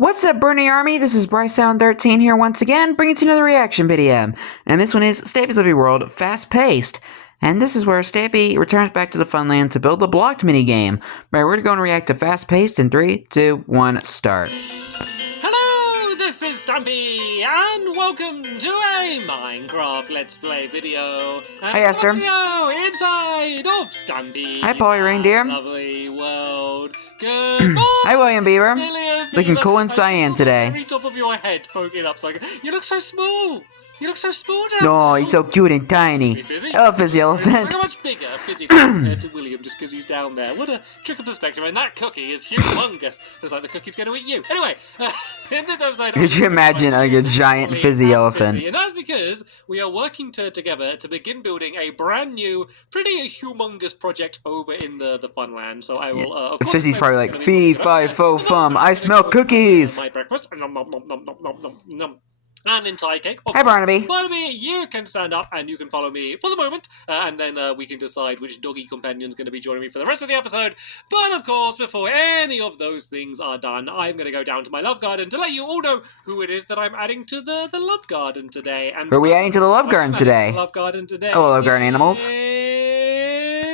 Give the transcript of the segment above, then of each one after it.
What's up, Bernie Army? This is BryceAllen13 here once again, bringing to another reaction video. And this one is Stampy's Living World Fast Paced. And this is where Stampy returns back to the Funland to build the blocked minigame. Right, we're going to go and react to Fast Paced in 3, 2, 1, start. Hello, this is Stampy, and welcome to a Minecraft Let's Play video. Hi, Esther. Video inside of Stampy. Hi, Polly Reindeer. Lovely world. Good morning. Hi, William Beaver. William Looking Beaver. cool and cyan today. Very top of your head poking up, so you look so small. You look so small down Oh, there. he's so cute and tiny. Fizzy. Hello, Fizzy Elephant. Look how much bigger Fizzy compared to William just because he's down there. What a trick of perspective. And that cookie is humongous. Looks like the cookie's going to eat you. Anyway, in this episode... Could you imagine like a giant Fizzy Elephant? And that's because we are working together to begin building a brand new, pretty humongous project over in the Funland. So I will, of course... Fizzy's probably like, fee, fi, fo, fum, I smell cookies. My breakfast. Nom, nom, nom, nom, nom, nom, nom, nom. And entire cake. Hi, Barnaby. Barnaby, you can stand up and you can follow me for the moment, and then we can decide which doggy companion is going to be joining me for the rest of the episode. But of course, before any of those things are done, I'm going to go down to my love garden to let you all know who it is that I'm adding to the love garden today. And Who are we adding to the love garden today? Love garden today. Hello, love garden animals.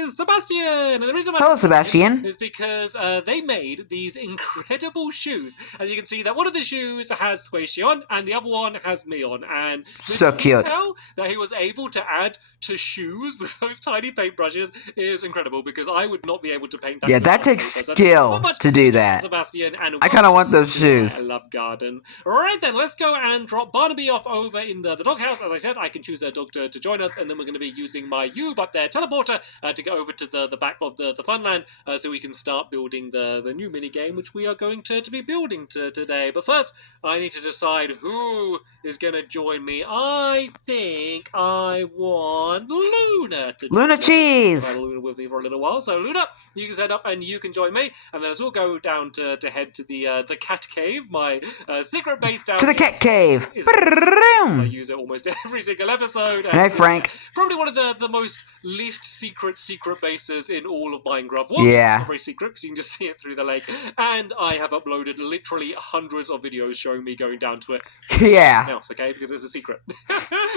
Sebastian! And the reason Hello, Sebastian. is because they made these incredible shoes. And you can see that one of the shoes has Squishy on, and the other one has me on. And So cute. detail that he was able to add to shoes with those tiny paintbrushes is incredible, because I would not be able to paint that. Yeah, that takes skill to do that. Sebastian, and I kind of want those shoes. I love garden. Right then, let's go and drop Barnaby off over in the doghouse. As I said, I can choose a dog to join us, and then we're going to be using my U-But their teleporter to go over to the back of the Funland so we can start building the new mini game which we are going to be building today. But first, I need to decide who is going to join me. I think I want Luna to join Luna me. cheese. I've had Luna with me for a little while, so Luna, you can set up and you can join me, and then let's all go down to head to the cat cave, my secret base down To the here. cat cave. I use it almost every single episode. Hey, Frank. Probably one of the most least secret bases in all of Minecraft. Yeah. It's not very secret because you can just see it through the lake. And I have uploaded literally hundreds of videos showing me going down to it. Yeah. Else, okay? Because it's a secret.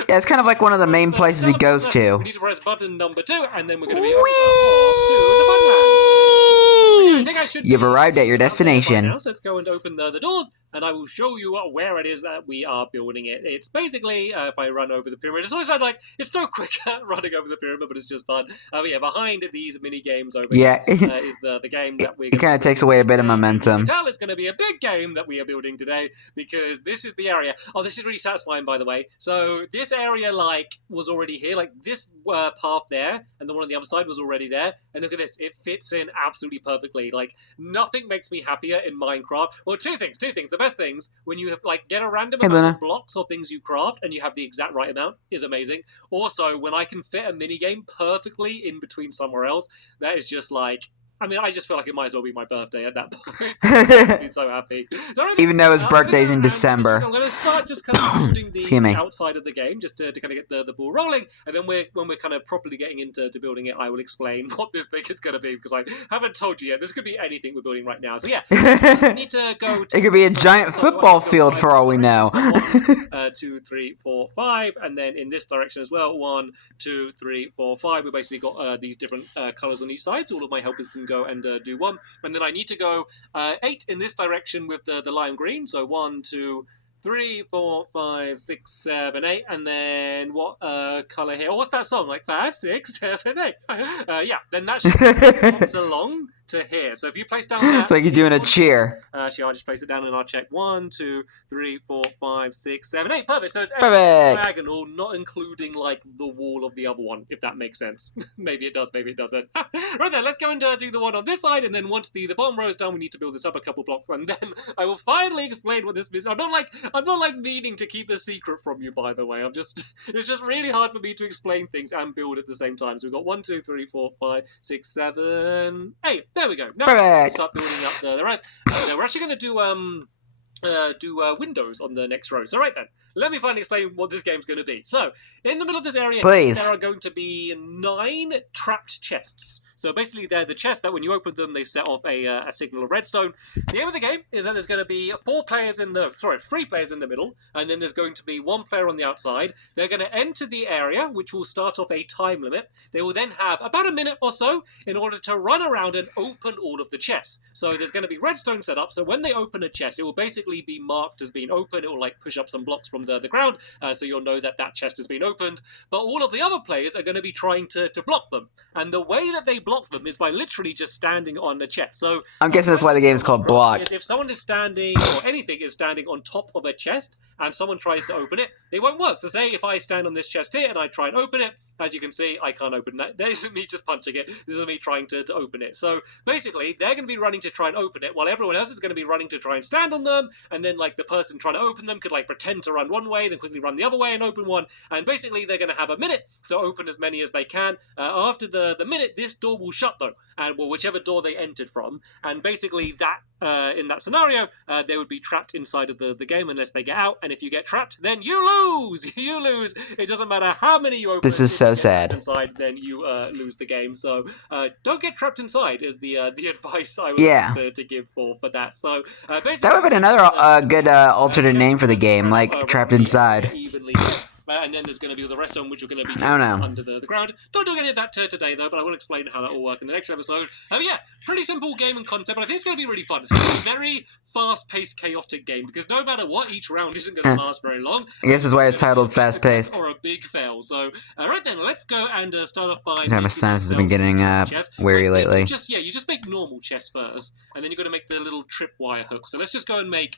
Yeah, it's kind of like one of the main places he goes to. We need to press button number 2, and then we're going to be off to the Funland. I think I should You've be arrived at your down there by destination. now, so let's go and open the doors, and I will show you where it is that we are building it. It's basically, if I run over the pyramid, it's always like, it's so quick running over the pyramid, but it's just fun. But yeah, behind these mini games over here is the game that we're It kind of takes away a bit of momentum. You can tell it's going to be a big game that we are building today, because this is the area. Oh, this is really satisfying, by the way. So this area, like, was already here. Like, this path there, and the one on the other side was already there. And look at this. It fits in absolutely perfectly. Like, nothing makes me happier in Minecraft. Well, two things. The best things, when you have, like, get a random amount of blocks or things you craft, and you have the exact right amount, is amazing. Also, when I can fit a minigame perfectly in between somewhere else, that is just like... I mean, I just feel like it might as well be my birthday at that point. I'd be so happy. So Even though his birthday's in December. I'm going to start just kind of building the outside of the game, just to kind of get the ball rolling. And then when we're kind of properly getting into building it, I will explain what this thing is going to be, because I haven't told you yet. This could be anything we're building right now. So yeah, we need to go to... It could be a giant football field for all we know. 1, 2, 3, 4, 5. And then in this direction as well. 1, 2, 3, 4, 5. We've basically got these different colours on each side, so all of my helpers can go and do 1, and then I need to go 8 in this direction with the lime green. So 1, 2, 3, 4, 5, 6, 7, 8, and then what colour here? Oh, what's that song? Like 5, 6, 7, 8. Yeah, then that should along to here. So if you place down that, it's like he's doing a cheer. Actually, I'll just place it down and I'll check 1, 2, 3, 4, 5, 6, 7, 8. Perfect. So it's diagonal, not including like the wall of the other one, if that makes sense. Maybe it does, maybe it doesn't. Right then, let's go and do the one on this side, and then once the bottom row is done, we need to build this up a couple blocks, and then I will finally explain what this is. I'm not like meaning to keep a secret from you, by the way. It's just really hard for me to explain things and build at the same time. So we've got 1, 2, 3, 4, 5, 6, 7, 8. There we go. Now we'll start building up the rest. We're actually going to do windows on the next row. So right then, let me finally explain what this game's going to be. So, in the middle of this area, there are going to be 9 trapped chests. So basically, they're the chests that when you open them, they set off a signal of redstone. The aim of the game is that there's going to be 3 players in the middle, and then there's going to be 1 player on the outside. They're going to enter the area, which will start off a time limit. They will then have about a minute or so in order to run around and open all of the chests. So there's going to be redstone set up, so when they open a chest, it will basically be marked as being open. It will like push up some blocks from the ground, so you'll know that that chest has been opened. But all of the other players are going to be trying to block them. And the way that they block them is by literally just standing on the chest. So I'm guessing that's why the game is called Blocked. If someone is standing, or anything is standing on top of a chest, and someone tries to open it, it won't work. So say if I stand on this chest here and I try and open it, as you can see, I can't open that. This isn't me just punching it. This is me trying to open it. So basically, they're going to be running to try and open it, while everyone else is going to be running to try and stand on them, and then like the person trying to open them could like pretend to run one way, then quickly run the other way and open one, and basically they're going to have a minute to open as many as they can. After the minute, this door will shut though, and well, whichever door they entered from, and basically that in that scenario, they would be trapped inside of the game unless they get out, and if you get trapped, then you lose! You lose! It doesn't matter how many you open. This is so sad. Inside, then you lose the game, so don't get trapped inside is the advice I would like to give for that. So basically, that would have been another good alternate name for the game, like Trapped Inside. And then there's going to be the rest of them, which are going to be I don't know. under the ground. Don't do any of that today, though, but I will explain how that will work in the next episode. Yeah, pretty simple game and concept, but I think it's going to be really fun. It's going to be a very fast-paced, chaotic game, because no matter what, each round isn't going to last very long. I guess that's why it's titled Fast-Paced. Or a big fail. So, right then, let's go and start off by... My sinus has been getting weary lately. You just make normal chests first, and then you've got to make the little tripwire hooks. So let's just go and make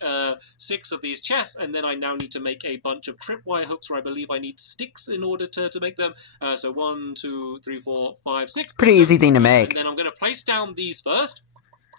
6 of these chests, and then I now need to make a bunch of tripwire hooks, where I believe I need sticks in order to make them. So 1, 2, 3, 4, 5, 6. Pretty easy thing to make. And then I'm going to place down these first.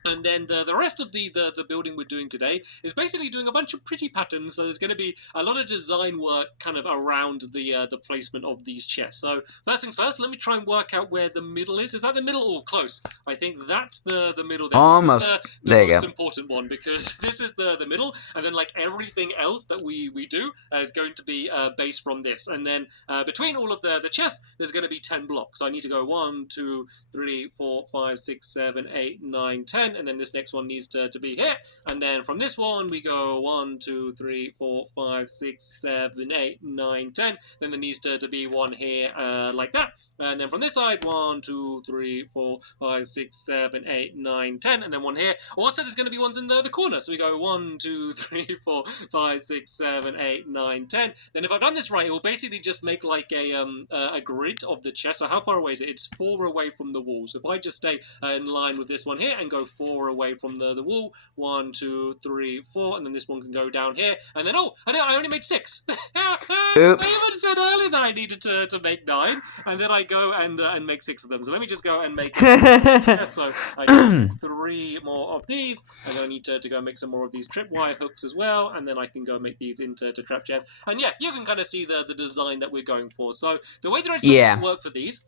And then the rest of the building we're doing today is basically doing a bunch of pretty patterns. So there's going to be a lot of design work kind of around the placement of these chests. So first things first, let me try and work out where the middle is. Is that the middle? Oh, close. I think that's the middle. Almost. There you go. The most important one, because this is the middle, and then like everything else that we do is going to be based from this. And then between all of the chests, there's going to be 10 blocks. So I need to go 1, 2, 3, 4, 5, 6, 7, 8, 9, 10. And then this next one needs to be here. And then from this one, we go 1, 2, 3, 4, 5, 6, 7, 8, 9, 10. Then there needs to be one here like that. And then from this side, 1, 2, 3, 4, 5, 6, 7, 8, 9, 10. And then one here. Also, there's going to be ones in the corner. So we go 1, 2, 3, 4, 5, 6, 7, 8, 9, 10. Then if I've done this right, it will basically just make like a grid of the chest. So how far away is it? It's 4 away from the wall. So if I just stay in line with this one here and go 4 away from the wall, 1, 2, 3, 4, and then this one can go down here, and then I only made 6. Oops. I even said earlier that I needed to make 9, and then I go and make 6 of them. So let me just go and make so I need 3 more of these, and I need to go and make some more of these tripwire hooks as well, and then I can go and make these into trap chests. And yeah, you can kind of see the design that we're going for. So the way that I work for these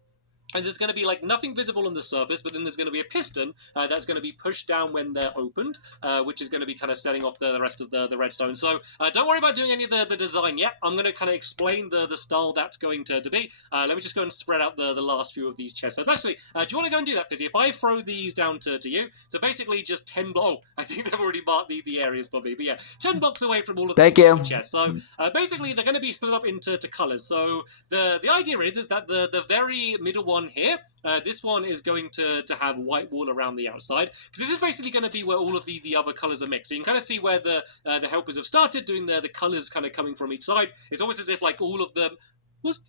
is there's going to be like nothing visible on the surface, but then there's going to be a piston that's going to be pushed down when they're opened, which is going to be kind of setting off the rest of the redstone. So don't worry about doing any of the design yet. I'm going to kind of explain the style that's going to be. Let me just go and spread out the last few of these chests first. Actually, do you want to go and do that, Fizzy? If I throw these down to you, so basically just 10 blocks. Oh, I think they've already marked the areas for me, but yeah, 10 blocks away from all of the chests. So basically, they're going to be split up into colors. So the idea is that the very middle one here, this one is going to have white wall around the outside, because this is basically going to be where all of the other colors are mixed. So you can kind of see where the helpers have started doing the colors kind of coming from each side. It's almost as if like all of them was...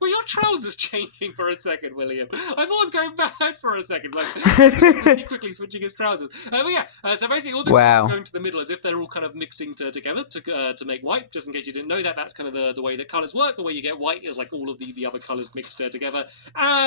Were your trousers changing for a second, William? I thought I was going bad for a second. Like, he quickly switching his trousers. But yeah, so basically all the going to the middle as if they're all kind of mixing together to make white. Just in case you didn't know that, that's kind of the way that colors work. The way you get white is like all of the other colors mixed together.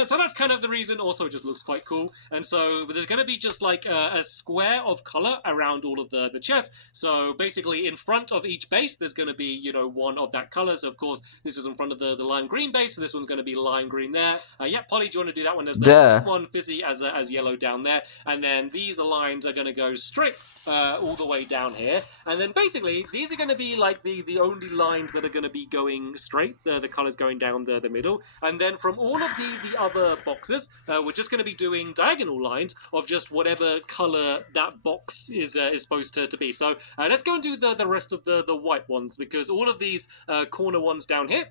So that's kind of the reason. Also, it just looks quite cool. And so there's going to be just like a square of color around all of the chests. So basically in front of each base, there's going to be, you know, one of that color. So of course, this is in front of the lime green base, so this one's going to be lime green there. Yeah, Polly, do you want to do that one as the Duh. one? Fizzy as yellow down there. And then these lines are going to go straight all the way down here. And then basically, these are going to be like the only lines that are going to be going straight, the colours going down the middle. And then from all of the other boxes, we're just going to be doing diagonal lines of just whatever colour that box is supposed to be. So let's go and do the rest of the white ones, because all of these corner ones down here,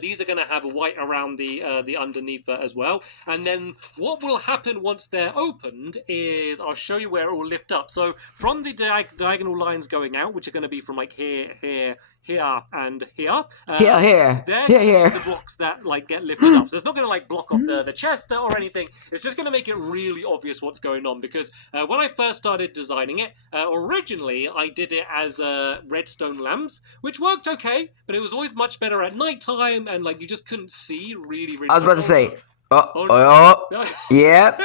these are going to have white around the underneath as well. And then what will happen once they're opened is I'll show you where it will lift up. So from the diagonal lines going out, which are going to be from like here, and here. Here. They're the blocks that like get lifted up. So it's not going to like block off the chest or anything. It's just going to make it really obvious what's going on, because when I first started designing it, originally I did it as redstone lamps, which worked okay, but it was always much better at night time, and like you just couldn't see really. I was about to say. No. Yep.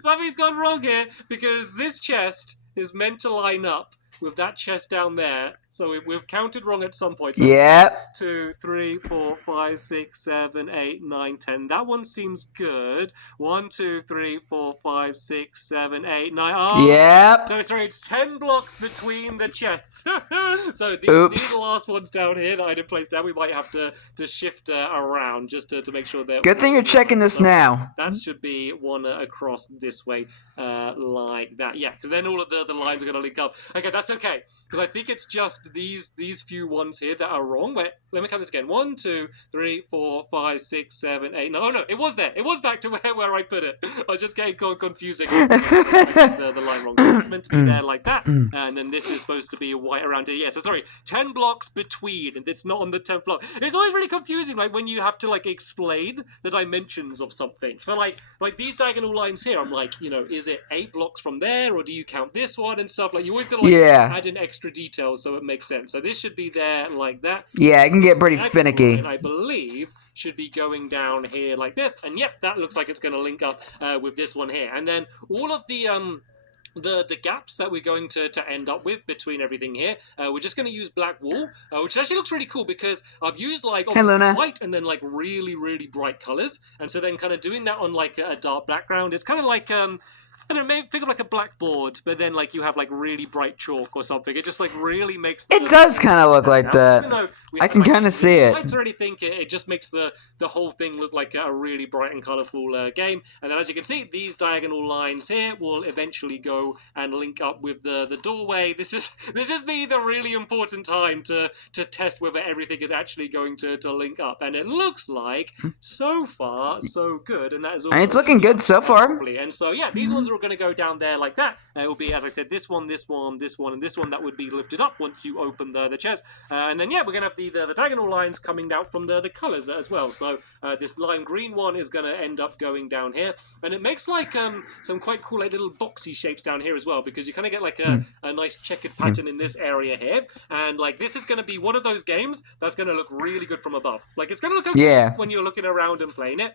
Something's gone wrong here, because this chest is meant to line up with that chest down there. So we've counted wrong at some point. So Yep. 2, 3, 4, 5, 6, 7, 8, 9, 10. That one seems good. 1, 2, 3, 4, 5, 6, 7, 8, 9. Oh, Yep. so sorry, it's 10 blocks between the chests. So these are the last ones down here that I didn't place down. We might have to shift around just to make sure that. Good thing you're checking this now. That should be one across this way, like that. Yeah, because then all of the lines are going to link up. Okay, that's okay, because I think it's just these few ones here that are wrong. Wait, let me count this again. 1, 2, 3, 4, 5, 6, 7, 8, 9. Oh no, it was there. It was back to where I put it. I was just getting confusing. the line wrong. It's meant to be there like that, and then this is supposed to be white around here. Yeah, so sorry, 10 blocks between, and it's not on the 10th block. It's always really confusing, like when you have to like explain the dimensions of something. For like like these diagonal lines here, I'm like, you know, is it 8 blocks from there, or do you count this one and stuff? Like, you always gotta like add in extra details so it makes sense. So this should be there like that. Yeah, it can get pretty finicky. I believe should be going down here like this, and yep, that looks like it's going to link up with this one here. And then all of the gaps that we're going to end up with between everything here, we're just going to use black wool, which actually looks really cool because I've used like white and then like really, really bright colors, and so then kind of doing that on like a dark background, it's kind of like I don't know, maybe think of like a blackboard, but then like you have like really bright chalk or something. It just like really makes it does kind of look like that. I can kind of see it. Lights or anything, it just makes the whole thing look like a really bright and colorful game. And then as you can see, these diagonal lines here will eventually go and link up with the doorway. This is the really important time to test whether everything is actually going to link up. And it looks like so far so good. And that is all. And it's looking good so far. Properly. And so yeah, these ones are going to go down there like that. It will be, as I said, this one, this one, this one, and this one that would be lifted up once you open the chest. And then yeah, we're going to have the diagonal lines coming out from the colors as well. So this lime green one is going to end up going down here, and it makes like some quite cool like little boxy shapes down here as well, because you kind of get like a nice checkered pattern in this area here. And like this is going to be one of those games that's going to look really good from above. Like it's going to look okay when you're looking around and playing it.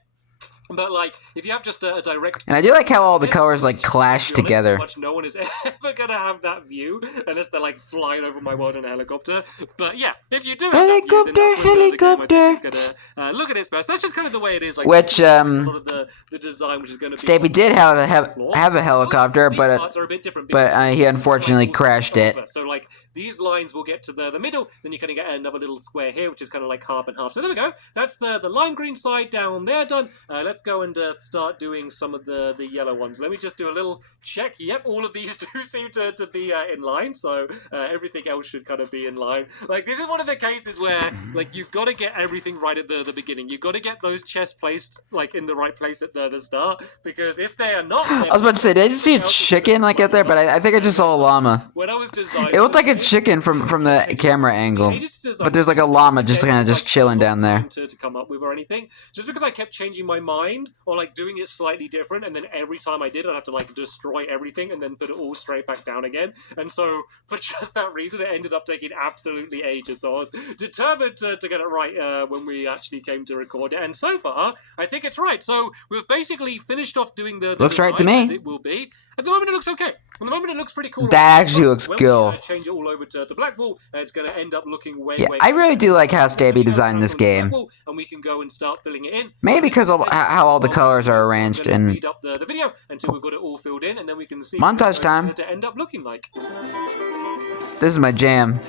But like, if you have just a direct, and I do like how all the colors like clash together. Much no one is ever gonna have that view unless they're like flying over my world in a helicopter. But yeah, if you do have that view, then that's when the game, I think, is gonna look at its best. That's just kind of the way it is. Like, which a lot of the design, which is going to be. Stampy did have a helicopter, but he unfortunately crashed it. So like these lines will get to the middle, then you kind of get another little square here, which is kind of like half and half. So there we go. That's the lime green side down there done. Let's go and start doing some of the yellow ones. Let me just do a little check. Yep, all of these do seem to be in line, so everything else should kind of be in line. Like, this is one of the cases where, like, you've got to get everything right at the beginning. You've got to get those chests placed, like, in the right place at the start, because if they are not... I was about to say, did I just see a chicken, like, out there? But I think I just saw a llama. When I was designing... It looked like a chicken from the camera angle. But there's, like, a llama just kind of just chilling down there. To come up with or anything. Just because I kept changing my mind, or like doing it slightly different, and then every time I did, I'd have to like destroy everything and then put it all straight back down again. And so for just that reason, it ended up taking absolutely ages. So I was determined to get it right when we actually came to record it. And so far, I think it's right. So we've basically finished off doing the looks right to me. as it will be. At the moment, it looks okay. At the moment, it looks pretty cool. That actually looks when cool. we change it all over to black wool, it's going to end up looking way, Yeah, way I really do like how Stampy designed this game. And we can go and start filling it in. Maybe because of how all the colors are arranged. So I'm and speed up the video until we've got it all filled in, and then we can see montage time to end up looking like. This is my jam.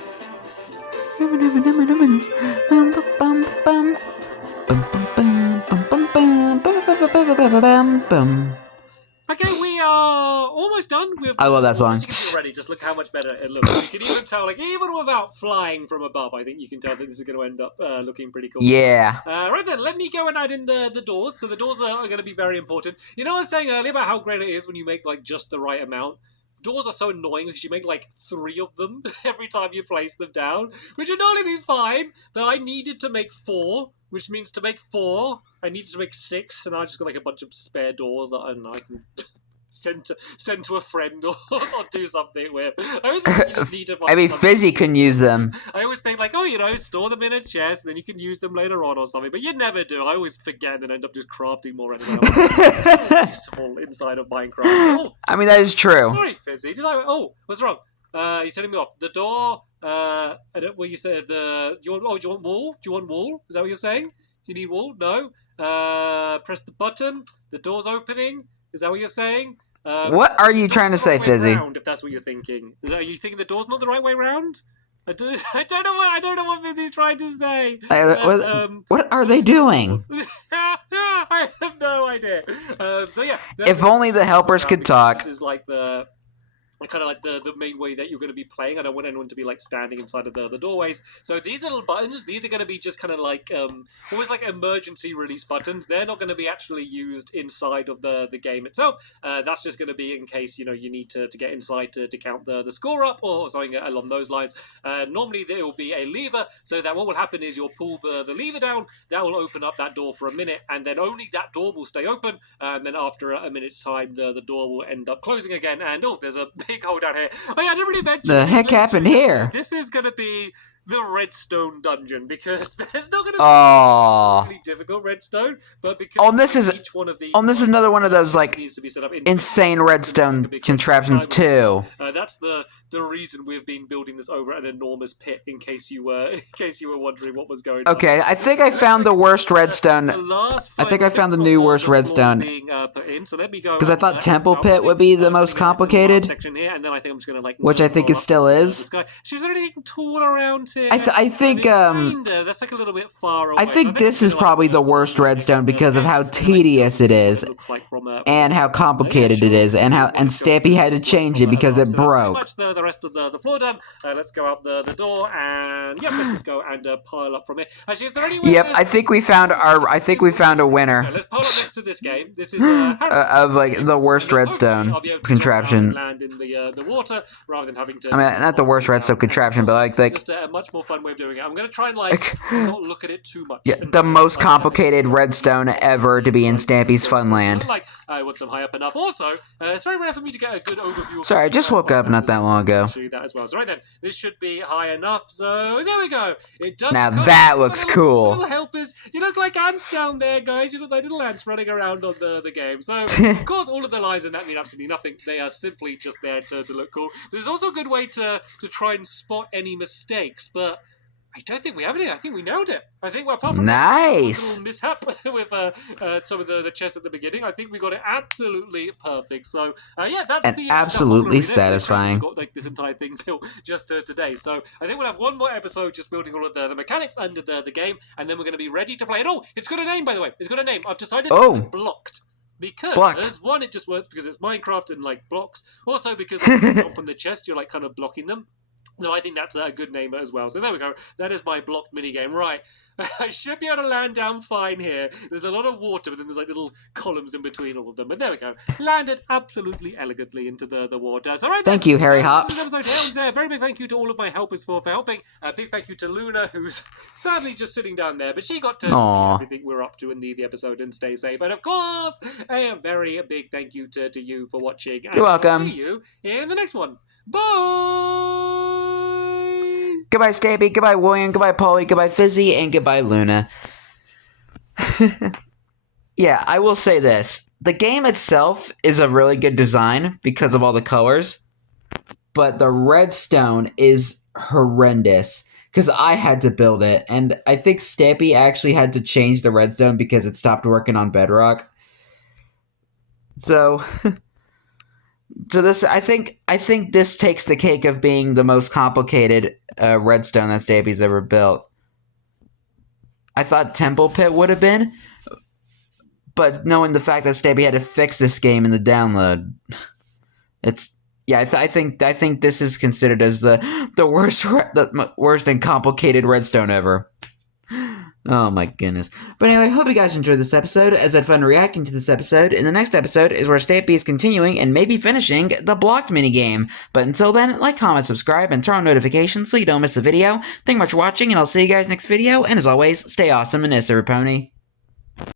Okay, we are almost done with. I love that song. As you can see already, just look how much better it looks. You can even tell, like, even without flying from above, I think you can tell that this is going to end up looking pretty cool. Yeah. Right then, let me go and add in the doors. So the doors are going to be very important. You know what I was saying earlier about how great it is when you make, like, just the right amount? Doors are so annoying because you make like 3 of them every time you place them down, which would normally be fine, but I needed to make 4, which means to make 4, I needed to make 6, and I just got like a bunch of spare doors that I don't know, I can send to a friend or do something with. I always think you just need to, I mean, Fizzy can use them. I always think like, oh, you know, store them in a chest, and then you can use them later on or something. But you never do. I always forget and then end up just crafting more anyway. Useful inside of Minecraft. Oh, I mean, that is true. Sorry, Fizzy. Oh, what's wrong? You're telling me off. The door. I don't. What you said. Do you want wool? Do you want wool? Is that what you're saying? Do you need wool? No. Press the button. The door's opening. Is that what you're saying? What are you trying to say, Fizzy? If that's what you're thinking. Are you thinking the door's not the right way round? I don't know what Fizzy's trying to say. What are they doing? I have no idea. So yeah. If only the helpers could talk. This is like the kind of like the main way that you're going to be playing. I don't want anyone to be like standing inside of the doorways. So these little buttons, these are going to be just kind of like always like emergency release buttons. They're not going to be actually used inside of the game itself. That's just going to be in case, you know, you need to get inside to count the score up or something along those lines. Normally there will be a lever, so that what will happen is you'll pull the lever down, that will open up that door for a minute, and then only that door will stay open, and then after a minute's time the door will end up closing again. And oh, there's a big hole down here. Oh yeah, I didn't really mention. The heck happened here? This is going to be the redstone dungeon, because there's not going to be a really difficult redstone, but because each one of these this is another one of those like needs to be set up insane redstone contraptions too. That's the reason we've been building this over an enormous pit, in case you were wondering what was going on. Okay, I think I found the worst redstone. I think I found the new worst redstone. Because I thought Temple Pit would be the most complicated, section here, and then I think I'm just going to which I think it still is. She's already tall around. I think that's like a little bit far away. I think this is probably the worst redstone because of how tedious it is, and how complicated it is, and Stampy had to change it because it broke. That's pretty much the rest of the floor done. Let's go out the door, and let's just go and pile up from here. Actually, is there any way? Yep, I think we found a winner. Let's pile up next to this game. This is of like the worst redstone contraption. Land in the water rather than having to. I mean, not the worst redstone contraption, but like just a much more fun way of doing it. I'm going to try and not look at it too much. Yeah, the most complicated redstone ever to be in Stampy's Funland. I want some high up enough. Also, it's very rare for me to get a good overview. Sorry, I just woke up not that long ago. I'll show you that as well. So right then, this should be high enough. So there we go. It does. Now that looks cool. Little helpers. You look like ants down there, guys. You look like little ants running around on the game. So of course, all of the lines in that mean absolutely nothing. They are simply just there to look cool. This is also a good way to try and spot any mistakes, but I don't think we have any. I think we nailed it. I think, well, apart from nice a little mishap with some of the chests at the beginning, I think we got it absolutely perfect. So that's absolutely satisfying. We got like this entire thing built just today. So I think we'll have one more episode just building all of the mechanics under the game, and then we're going to be ready to play it. Oh, it's got a name, by the way. It's got a name. I've decided to call it Blocked. Because one, it just works because it's Minecraft and like blocks. Also because when you jump on the chest, you're like kind of blocking them. No, I think that's a good name as well. So there we go. That is my blocked minigame. Right. I should be able to land down fine here. There's a lot of water, but then there's like little columns in between all of them. But there we go. Landed absolutely elegantly into the water. So right thank you, Harry Hops. Very big thank you to all of my helpers for helping. Big thank you to Luna, who's sadly just sitting down there. But she got to see everything we're up to in the episode and stay safe. And of course, a very big thank you to you for watching. You're welcome. I'll see you in the next one. Bye! Goodbye, Stampy. Goodbye, William. Goodbye, Polly. Goodbye, Fizzy. And goodbye, Luna. Yeah, I will say this. the game itself is a really good design because of all the colors, but the redstone is horrendous because I had to build it, and I think Stampy actually had to change the redstone because it stopped working on Bedrock. So, this I think this takes the cake of being the most complicated redstone that Stampy's ever built. I thought Temple Pit would have been, but knowing the fact that Stampy had to fix this game in the download, it's I think this is considered as the worst and complicated redstone ever. Oh my goodness. But anyway, hope you guys enjoyed this episode, as I had fun reacting to this episode. In the next episode is where Stampy is continuing and maybe finishing the blocked minigame. But until then, like, comment, subscribe, and turn on notifications so you don't miss a video. Thank you much for watching, and I'll see you guys next video. And as always, stay awesome and this, every pony.